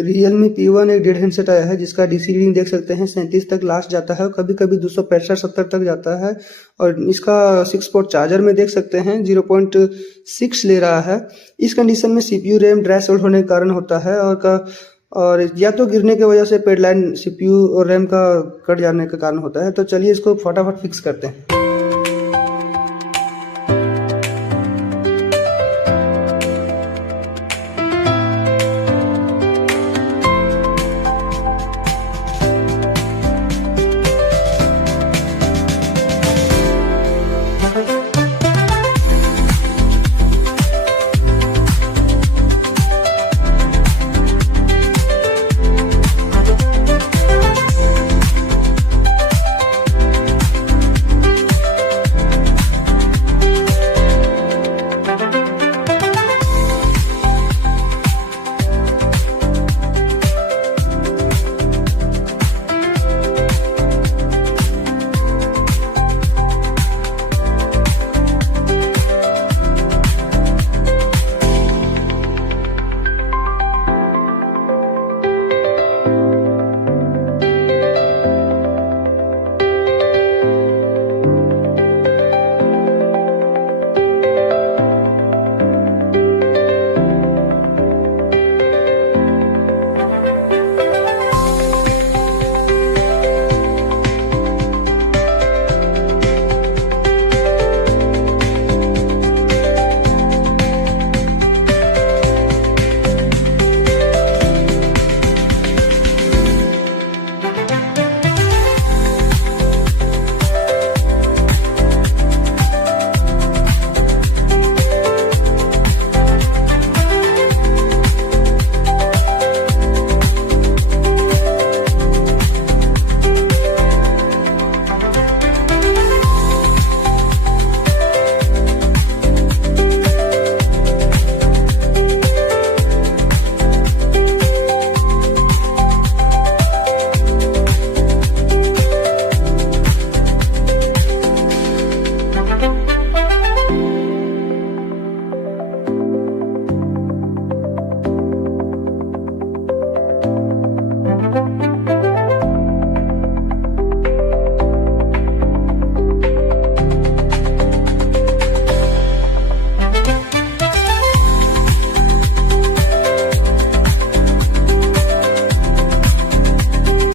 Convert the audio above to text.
Realme P1 एक डेढ़ handset आया है जिसका DC रीडिंग देख सकते हैं 37 तक लास्ट जाता है और कभी कभी 265-70 तक जाता है। और इसका 6 पोर्ट चार्जर में देख सकते हैं 0.6 ले रहा है। इस कंडीशन में CPU रैम ड्राई सोल्ड होने के कारण होता है और या तो गिरने की वजह से पेड लाइन CPU और रैम का कट जाने का कारण होता है। तो चलिए इसको फटाफट फिक्स करते हैं।